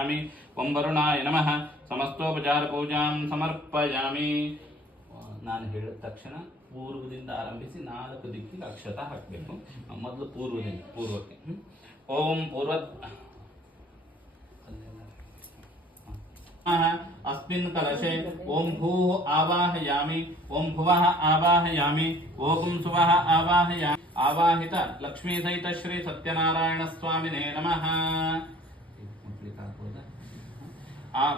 ಓಂ ವರುಣಾಯ ನಮಃ ಸಮಸ್ತೋಪಚಾರ ಪೂಜಾಂ ಸಮರ್ಪಯಾಮಿ. ನಾನು ಹೇಳಿದ ತಕ್ಷಣ ಪೂರ್ವದಿಂದ ಆರಂಭಿಸಿ 4 ದಿಕ್ಕಿಗೆ ಅಕ್ಷತ ಹಾಕಬೇಕು. ಮೊದಲು ಪೂರ್ವಕ್ಕೆ ಓಂ ಪೂರ್ವ अस्मिन् कलशे ओम भूः आवाहयामि, ओम भुवः आवाहयामि, ओम सुवः आवाहयामि. आवाहित लक्ष्मी सहित श्री सत्यनारायण स्वामिने नमः.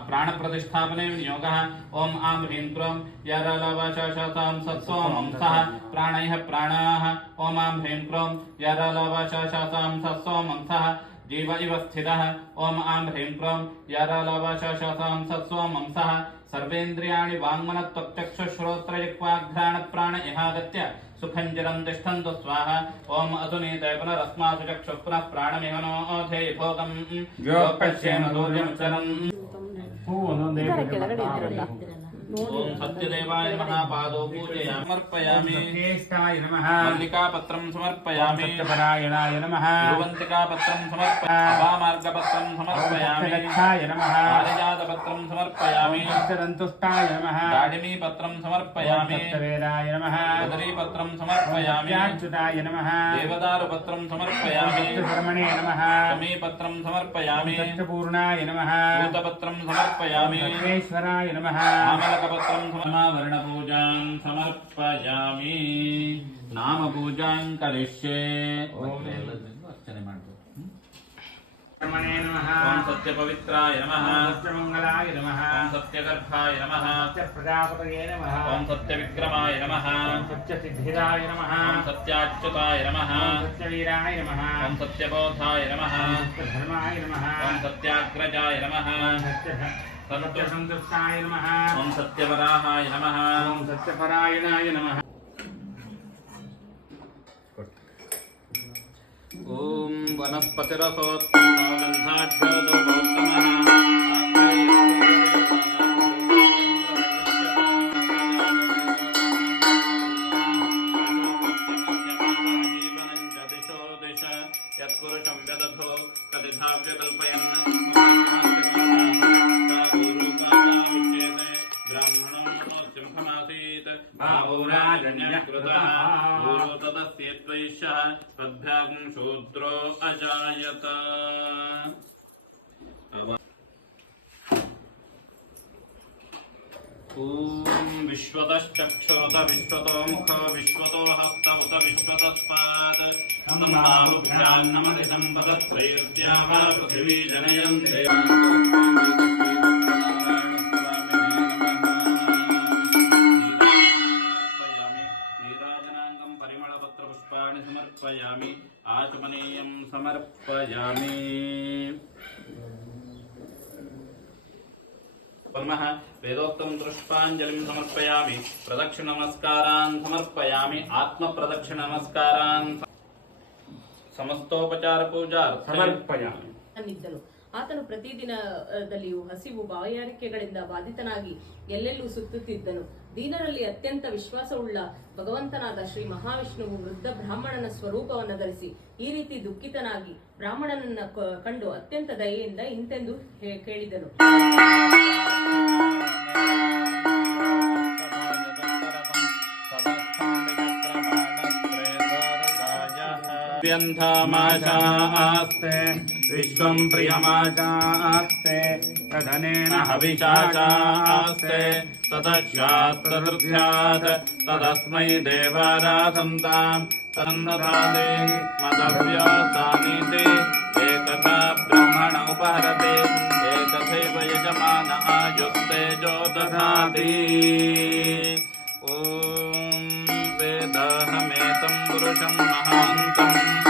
प्राण प्रतिष्ठापने विनियोगः. ओम आं ह्रीं क्रों यरलवशशसां सत्सोमंसः प्राणैः प्राणाः. ओम आं ह्रीं क्रों यरलवशशसां सत्सोमंसः जीव इव स्थितः. ओम आं ह्रीं क्रों यरलवशशसां सत्सोमंसः सर्वेन्द्रियाणि वाङ्मनत्वक्चक्षुश्रोत्रजिह्वाघ्राण प्राण इहागत्य सुखञ्जलं तिष्ठन्तु स्वाहा. ओम अधुनीते पुनरस्मासु चक्षुः पुनः प्राणमिह नोऽधे भोगम् योपश्येन दूर्यमुच्चरन्. ओम सत्यदेवाय नमः. पादो पूजयामि समर्पयामि. ज्येष्ठाय नमः. मल्लिकापत्रं समर्पयामि. सत्यपरायणाय नमः. ध्रुवन्तिकापत्रं समर्पयामि. वामार्गपत्रं समर्पयामि. लक्षाय नमः. पारिजातपत्रं समर्पयामि. सन्तुष्टाय नमः. दाडिमीपत्रं समर्पयामि. सत्यवेदाय नमः. बदरीपत्रं समर्पयामि. सत्याच्युताय नमः. देवदारुपत्रं समर्पयामि. सत्यधर्मणे नमः. समीपत्रं समर्पयामि. सत्यपूर्णाय नमः. भूतपत्रं समर्पयामि. सर्वेश्वराय नमः. आमलकपत्रं समावर्णपूजां समर्पयामि. नामपूजां करिष्ये. ओम अर्चने माडबहुदु. धर्मणे नमः. ओम सत्यपवित्राय नमः. सत्यमंगलाय नमः. ओम सत्यगर्भाय नमः. सत्यप्रजापतये नमः. ओम सत्यविक्रमाय नमः. ओम सत्यसिद्धिदाय नमः. ओम सत्याच्युताय नमः. ओम सत्यवीराय नमः. ओम सत्यबोधाय नमः. ओम सत्यधर्माय नमः. ओम सत्याग्रजाय नमः. सत्यसन्तुष्टाय नमः. ओम सत्यवराहाय नमः. ओम सत्यपरायणाय नमः. ओम वनस्पतिरसोत्पन्नो गन्धाढ्योदो गौतमः. यत्पुरुषं व्यदधो तदिधाव्य कल्पयन् ब्राह्मणं नमोऽस्यमुखमासीत् भावोराजन्यकृतः गुरो तदस्येत्वैष्यः तद्भ्यां शूद्रो अजायत. ओम विश्वतश्चक्षुरुत विश्वतो मुखो विश्वतो हस्त उत विश्वतस्पात् नमः नमति सम्पदत्रयीर्त्या वा पृथिवी जनयन्ते. नीराजनाङ्गं परिमलपत्रपुष्पाणि समर्पयामि. आचमनीयं समर्पयामि. वेदोक्तं पुष्पाञ्जलिं समर्पयामि. प्रदक्षिण नमस्कारान् समर्पयामि. आत्म प्रदक्षिण नमस्कारान् ಸಮಸ್ತೋಪಚಾರ ಪೂಜಾ ಸಮರ್ಪಯಾಮಿ. ಆತನು ಪ್ರತಿದಿನದಲ್ಲಿಯೂ ಹಸಿವು ಬಾಯಾರಿಕೆಗಳಿಂದ ಬಾಧಿತನಾಗಿ ಎಲ್ಲೆಲ್ಲೂ ಸುತ್ತುತ್ತಿದ್ದನು. ದೀನರಲ್ಲಿ ಅತ್ಯಂತ ವಿಶ್ವಾಸವುಳ್ಳ ಭಗವಂತನಾದ ಶ್ರೀ ಮಹಾವಿಷ್ಣುವು ವೃದ್ಧ ಬ್ರಾಹ್ಮಣನ ಸ್ವರೂಪವನ್ನು ಧರಿಸಿ ಈ ರೀತಿ ದುಃಖಿತನಾಗಿ ಬ್ರಾಹ್ಮಣನನ್ನ ಕಂಡು ಅತ್ಯಂತ ದಯೆಯಿಂದ ಇಂತೆಂದು ಕೇಳಿದನು. व्यन्धमाचास्ते विश्वं प्रियमाचास्ते तदनेन हविषाचास्ते तदस्यात् तदस्मै देवाराधन्तां तन्नदादे मदव्यासानीति एकथा ब्रह्मण उपहरति एकथैव यजमान आयुस्तेजो दधाति. ॐ वेदाहमेतं पुरुषं महान्तम्